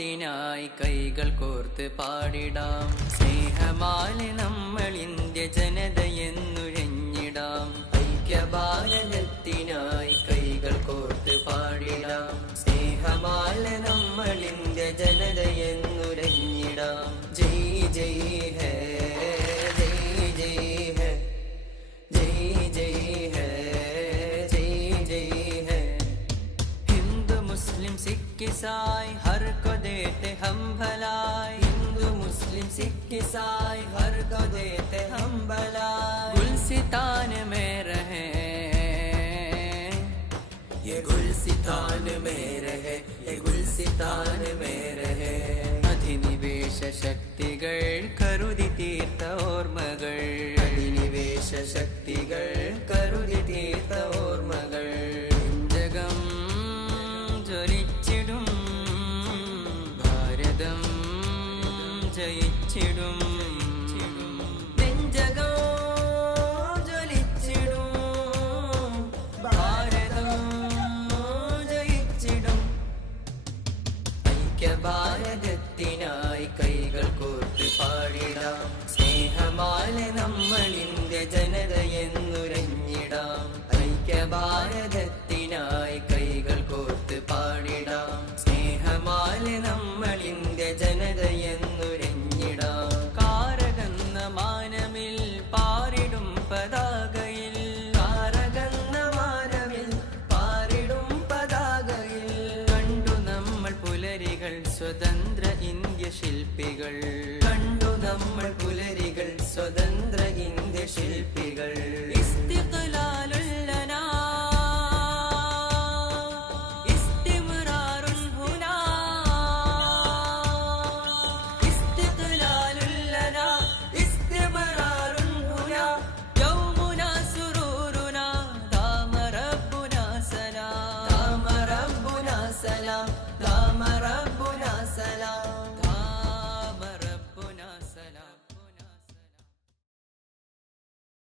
സ്വാതന്ത്ര്യത്തിനായി കൈകൾ കോർത്ത് പാടിടാം. സ്നേഹമാലെ നമ്മൾ ഇന്ത്യ ജനതയെന്നുഴഞ്ഞിടാം. ഐക്യഭാരതത്തിനായി കൈകൾ കോർത്ത് പാടിടാം. സ്നേഹമാലെ നമ്മൾ ഇന്ത്യ ജനതയെന്നുഴഞ്ഞിടാം. ജയ് ജയ് ഹേ, ജയ് ജയ് ഹേ, ജയ് ജയ് ഹേ, जय जय है. हिंदू मुस्लिम सिख ईसाई हर को देते हम भलाई. हिंदू मुस्लिम सिख ईसाई हर को देते हम भलाई. गुलसितान में रहे, ये गुलसितान में रहे, ये गुलसितान में रहे. അധിനിവേശ ശക്തികൾ കരുതി തീർത്ത ഓർമ്മകൾ. അധിനിവേശ ശക്തികൾ കരുതി തീർത്ത ഓർമ്മകൾ. ജഗം ജ്വലിച്ചിടും, ഭാരതം ജയിച്ചിടും. നെഞ്ചകം ജ്വലിച്ചിടും, ഭാരതം ജയിച്ചിടും. ഐക്യഭാരതത്തിനായി കൈകൾ കോർത്ത് പാടിടാം. സ്നേഹമാലെ നമ്മൾ ഇന്ത്യ ജനതയെന്നുരഞ്ഞിടാം. ഐക്യഭാരതത്തിനായി കൈകൾ കോർത്ത് പാടിടാം. സ്നേഹമാലെ നമ്മൾ ഇന്ത്യ ജനതയെന്നുരഞ്ഞിടാം. കാരകന്ന മാനമിൽ പാറിടും പതാകയിൽ, കാരകന്ന മാനമിൽ പാറിടും പതാകയിൽ. കണ്ടു നമ്മൾ പുലരികൾ സ്വതന്ത്ര ഇന്ത്യ ശില്പികൾ. കണ്ടു നമ്മൾ പുലരികൾ സ്വതന്ത്ര ഇന്ത്യ ശില്പികൾ. ഇസ്തിഖ്ലാലുൽ ലനാ, ഇസ്തിമ്റാറുൻ ഹുനാ. ഇസ്തിഖ്ലാലുൽ ലനാ, ഇസ്തിമ്റാറുൻ ഹുനാ. യൗമുനാ സുറൂറുനാ, ദാമ റബ്ബുനാ സലാം, ദാമ റബ്ബുനാ സലാം, ദാമ